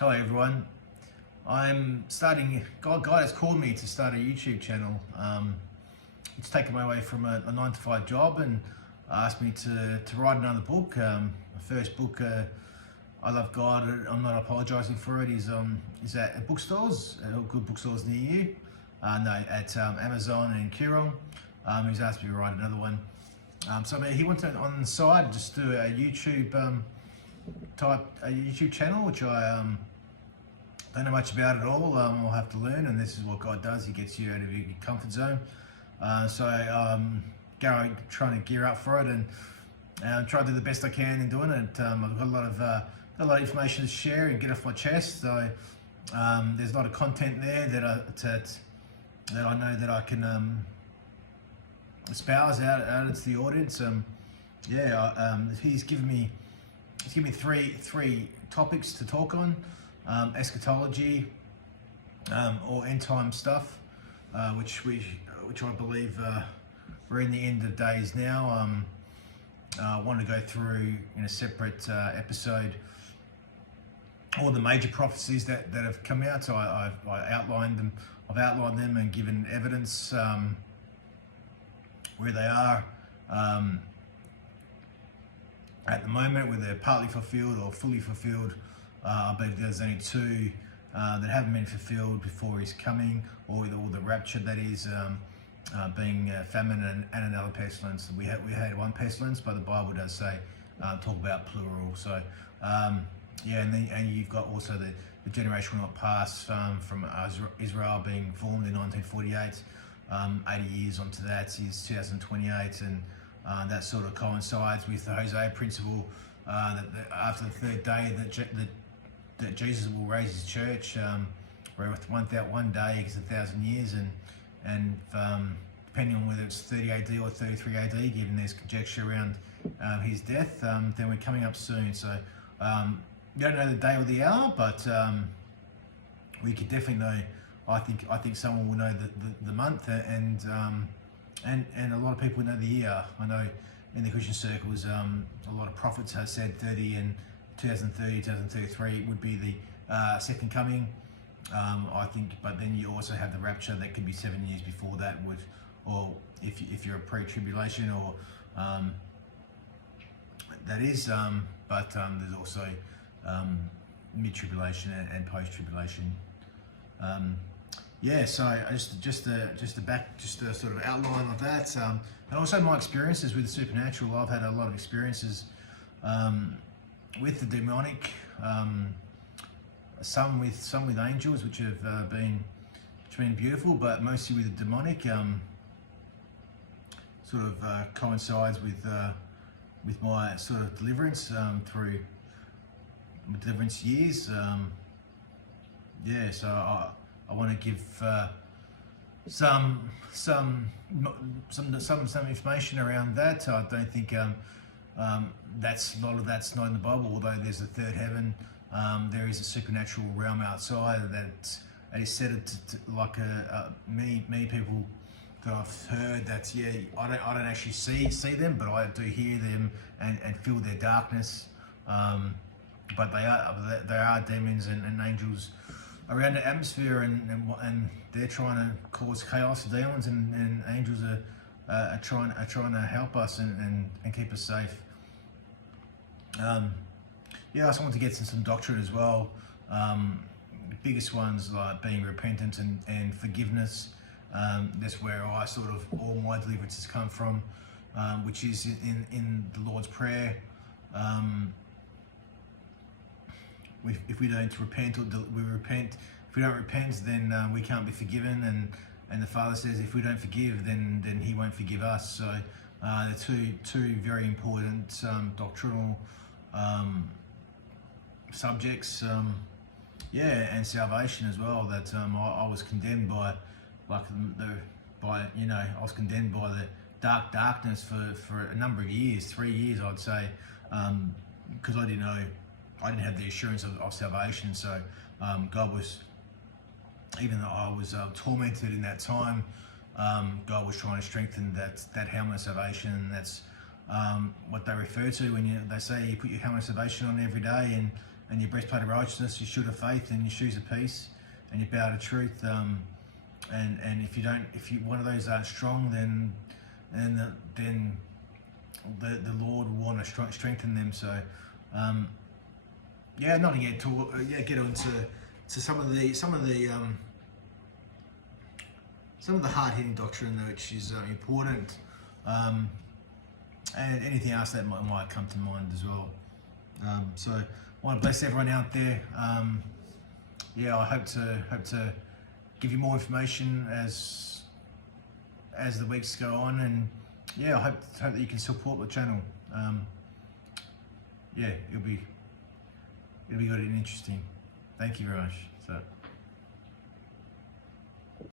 Hello everyone. I'm starting. God has called me to start a YouTube channel. It's taken me away from a 9 to 5 job and asked me to write another book. The first book, I Love God. I'm not apologising for it. Is at bookstores, good bookstores near you. No, at Amazon and Kirong. He's asked me to write another one. He wants to on the side just do a YouTube a YouTube channel, which I don't know much about at all. I'll have to learn, and this is what God does. He gets you out of your comfort zone. Trying to gear up for it and try to do the best I can in doing it. I've got a lot of information to share and get off my chest. So there's a lot of content there that I know that I can espouse out to the audience. He's given me three topics to talk on: eschatology, or end time stuff, which I believe we're in the end of days now. I want to go through in a separate episode all the major prophecies that have come out. So I've outlined them. I've outlined them and given evidence where they are at the moment, whether they're partly fulfilled or fully fulfilled. I believe there's only two that haven't been fulfilled before His coming, or the rapture, that is, being famine and another pestilence. We had one pestilence, but the Bible does say talk about plural. So and you've got also the generation will not pass from Israel being formed in 1948. 80 years onto that is 2028, and that sort of coincides with the Hosea principle that after the third day that Jesus will raise His church, where with one day is 1,000 years, and depending on whether it's 30 AD or 33 AD, given there's conjecture around His death, then we're coming up soon. So we don't know the day or the hour, but we could definitely know. I think someone will know the month, and a lot of people know the year. I know in the Christian circles, a lot of prophets have said 30 and 2030, 2033 would be the second coming. I think, but then you also have the rapture that could be 7 years before that, or if you're a pre-tribulation, or that is. But there's also mid-tribulation and post-tribulation. So I just a sort of outline of that, and also my experiences with the supernatural. I've had a lot of experiences with the demonic, some with angels, which have been beautiful, but mostly with the demonic. Coincides with my sort of deliverance through my deliverance years. So I want to give some information around that. I don't think that's a lot of that's not in the Bible. Although there's a third heaven, there is a supernatural realm outside that is said like many people that I've heard. That I don't actually see them, but I do hear them and feel their darkness. But they are demons and angels around the atmosphere, and they're trying to cause chaos for demons, and angels are trying to help us and keep us safe. I also want to get some doctrine as well. The biggest ones like being repentant and forgiveness. That's where I sort of all my deliverances come from, which is in the Lord's Prayer. If we don't repent, if we don't repent, then we can't be forgiven, and the Father says if we don't forgive, then He won't forgive us. So the two very important doctrinal subjects, and salvation as well. That I was condemned by, I was condemned by the darkness for a number of years, 3 years I'd say, because I didn't have the assurance of salvation. So God was, even though I was tormented in that time, God was trying to strengthen that helmet of salvation. And that's what they refer to when they say you put your helmet of salvation on every day, and your breastplate of righteousness, your shield of faith, and your shoes of peace, and your belt of truth. And if you one of those aren't strong, then the Lord will want to strengthen them. So, not to get into some of the hard hitting doctrine, which is important, and anything else that might come to mind as well. So I want to bless everyone out there. I hope to give you more information as the weeks go on, and I hope that you can support the channel. It'll be good and interesting. Thank you very much. So.